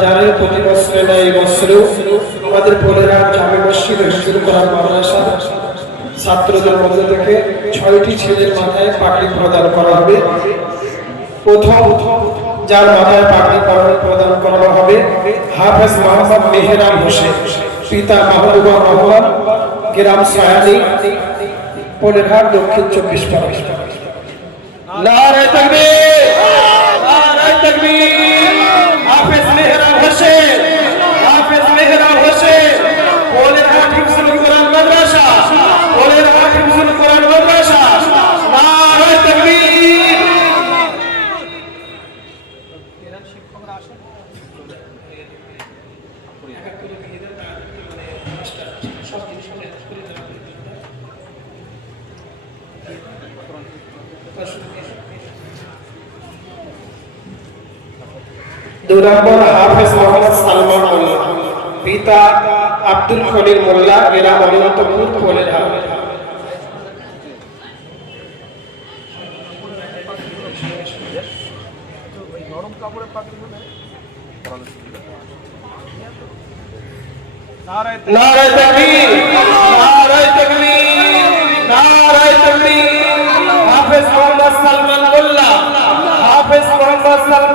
জানেন প্রতি বছরে না এই বছরেও আমাদের পোলেরা জামে মসজিদ শুরু করার মাদ্রাসা। ছাত্রদের মধ্যে থেকে ছয়টি ছেলের মাথায় পাখি প্রদান করা হবে। প্রথম যার মাথায় পরা- প্রদান করা হবে হাফেজ মোহাম্মদ মেহরাম হোসেন। পিতা মাহবুবা রহমান, গ্রাম সায়ানি পোলেরহাট দক্ষিণ চব্বিশ পরগনা। নারে তকবীর! নারে তকবীর হাফেজ মেহরাব হোসেন হাফেজ মেহরাব হোসেন কোলের হাফিজুল কোরআন মাদ্রাসা কোলের হাফিজুল কোরআন মাদ্রাসা নারে তকবীর দুই নম্বর হাফেজ মোহাম্মদ সালমান মোল্লা পিতা আব্দুল খলিল মোল্লা গ্রাম অনন্তপুর কোলের হাফেজ সালমান হাফেজ মোহাম্মদ সালমান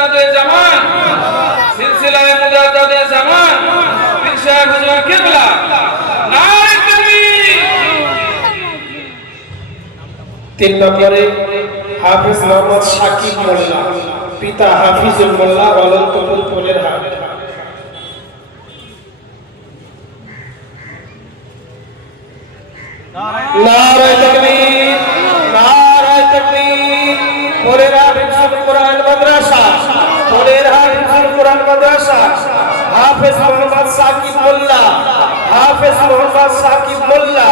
মুজাদ্দাদে জামান সিলসিলায় মুজাদ্দাদে জামান পীর হুজুর কিবলা, নারে তাকবীর তিন নম্বরে হাফিজ মোহাম্মদ শাকিব মোল্লা, পিতা মোল্লা অনন্তপুর কোলের হাফেজ নারায় হাফেজ মোহাম্মদ সাকিব মোল্লা, হাফেজ মোহাম্মদ সাকিব মোল্লা,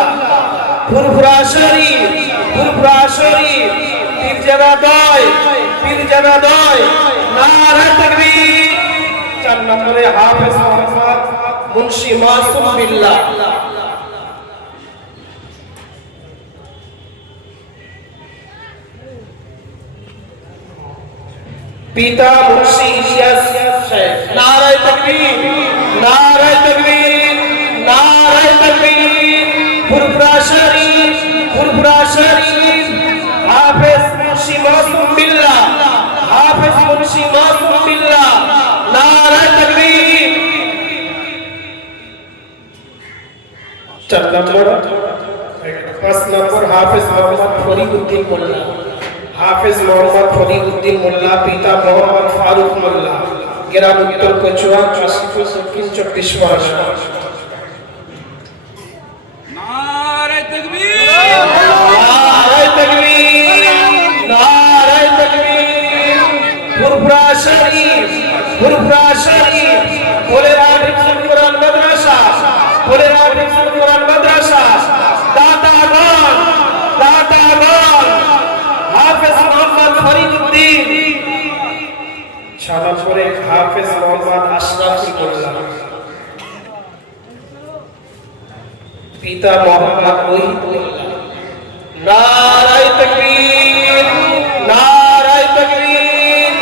ফুরফুরা শরীফ ফুরফুরা শরীফ পীরজাদা দয় পীরজাদা দয় নারায় তাকবীর। চার নম্বরে হাফেজ মোহাম্মদ মুন্সি মাসুম বিল্লাহ। পিতা মুন্সি ইলিয়াস শেখ নারায় তাকবীর, নারায় তাকবীর নারায় তাকবীর। ফুরফুরা শরীফ ফুরফুরা শরীফ। হাফেজ মুন্সি মাসুম বিল্লাহ, হাফেজ মুন্সি মাসুম বিল্লাহ মোহাম্মদ ফরিদউদ্দিন মোল্লা। মোল্লা, পিতা মোহাম্মদ ফারুক মোল্লা। গ্রাম উত্তর কচুয়া দক্ষিণ চব্বিশ পরগনা। নারে তাকবীর। নারায় তাকবীর সাদা পরে হাফেজ মোহাম্মদ আশরাফুল মোল্লা পিতা মোহাম্মদ ওহিদ মোল্লা নারায় তকবীর নারায় তকবীর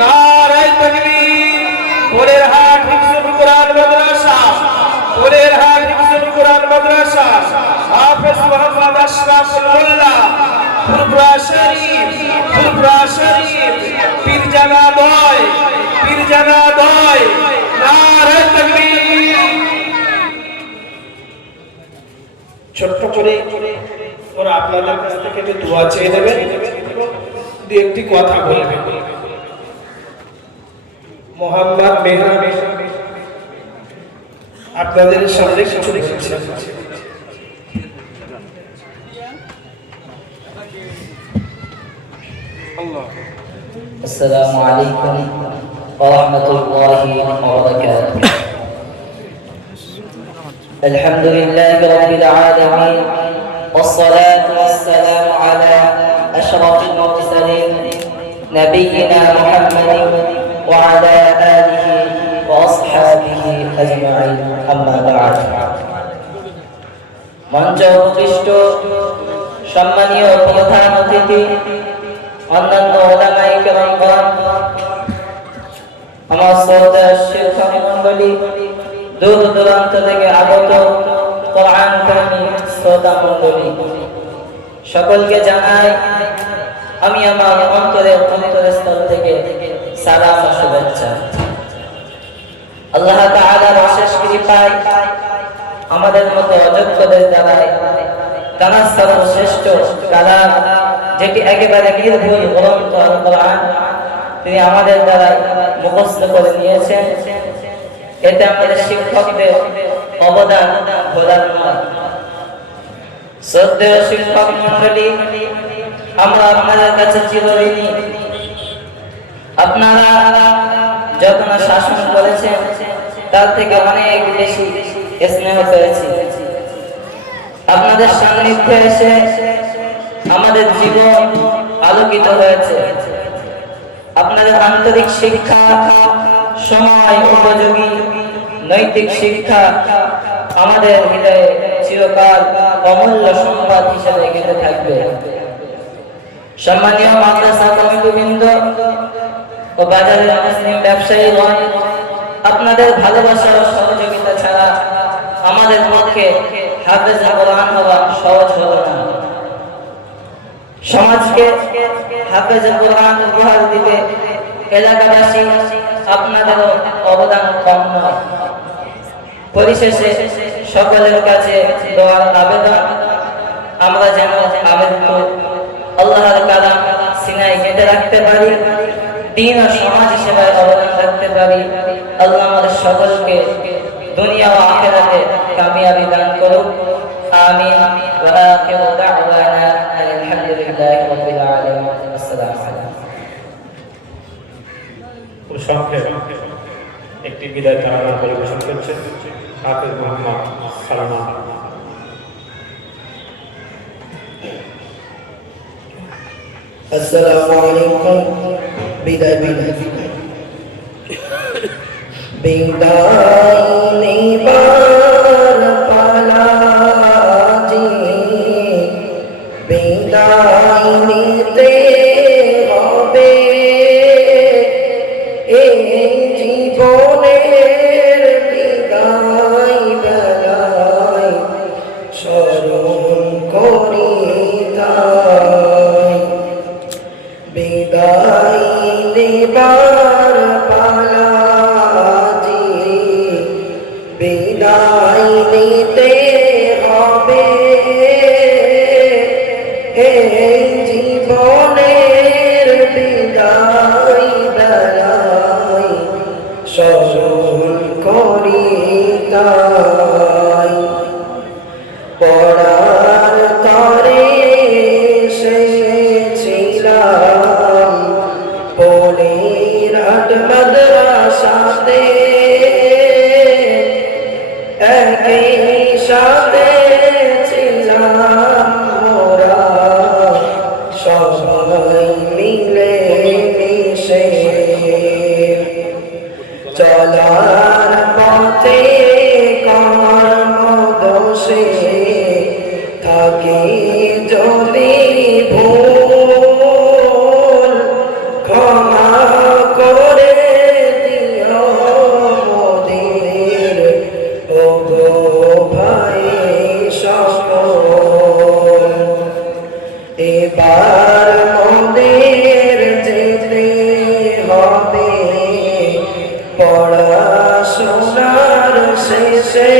নারায় তকবীর। কোলের হাট হিফজুল কোরআন মাদ্রাসা কোলের হাট হিফজুল কোরআন মাদ্রাসা। হাফেজ মোহাম্মদ আশরাফুল মোল্লা ছোট্ট করে ওরা আপনাদের কাছ থেকে দোয়া চেয়ে একটি কথা বলবে। মোহাম্মদ মেহরা আপনাদের সামনে কিছু লিখেছেন السلام عليكم ورحمة الله وبركاته الحمد لله رب العالمين والصلاة والسلام على أشرف المرسلين نبينا محمد وعلى آله وأصحابه أجمعين أما بعد মঞ্চ উপবিষ্ট সম্মানীয় প্রধান অতিথি অন্যান্য ওলামাই কেরামগণ আমার দূর দূরান্ত থেকে আগত কোরআন শ্রোতা সকলকে জানাই আমি আমার অন্তরের থেকে সালাম শুভেচ্ছা। আল্লাহ অশেষ কৃপায় আমাদের মতো অযোগ্যদের দ্বারাই তারা সর্বশ্রেষ্ঠ কালাম যেটি একেবারে নির্ভুল গ্রন্থ তিনি আমাদের দ্বারা মুখস্থ করে নিয়েছেন। এতে আমাদের শিক্ষকদের অবদান ভোলার নয়। শ্রদ্ধেয় শিক্ষক মন্ডলী আমরা আপনাদের কাছে চিরঋণী। আপনারা যত না শাসন করেছেন, তার থেকে অনেক বেশি স্নেহ পেয়েছি। আপনাদের সান্নিধ্যে এসে আমাদের জীবন আলোকিত হয়েছে। আপনাদের আন্তরিক শিক্ষা, সময়, উপযোগী নৈতিক শিক্ষা আমাদের হৃদয়ে চিরকাল অমূল্য সম্পদ হিসেবে গেঁথে থাকবে। সম্মানীয় মাদ্রাসা কমিটিবৃন্দ ও বাজারের মুসলিম ব্যবসায়ীগণ, আপনাদের ভালোবাসা ও সহযোগিতা ছাড়া আমাদের পক্ষে হাফেজ কোরআন হওয়া সহজ হলো না। সমাজকে হাফেজ কোরআন উপহার দিতে এলাকাবাসী, আপনাদেরও অবদান কম নয়। পরিশেষে সকলের কাছে দোয়ার আবেদন। আমরা যেন আবেদন আল্লাহর কালাম সিনাই কেটে রাখতে পারি, দিন ও সমাজ সেবায় অবদান রাখতে পারি। আল্লাহ আমাদের সকলকে দুনিয়া ও আখেরাতে কামিয়াবি দান করুক। আমিন। খুব একটি বিদায় তারা পরিবেশন করছেন হাফিজ মোহাম্মদ আলাইকুম। বিদায় বিদায়। বিদায় বিদায় মাদ্রাসাতে একই সাথে ছিলাম মোরা। সবাই মিলে মিশে চলার পথে কর্ম দোষে থাকে যদি ভুল শেষে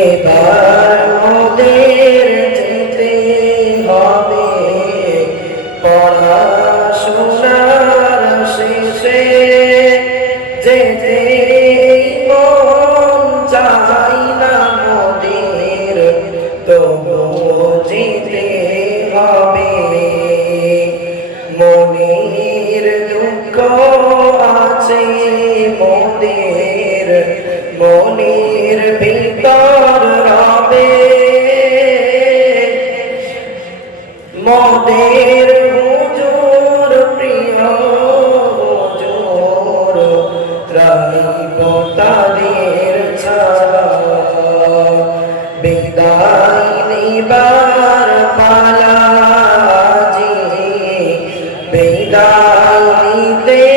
এবার মোদের যেতে হবে। পড়াশোনার শেষে যেতে মন চাই বিদায় নিতে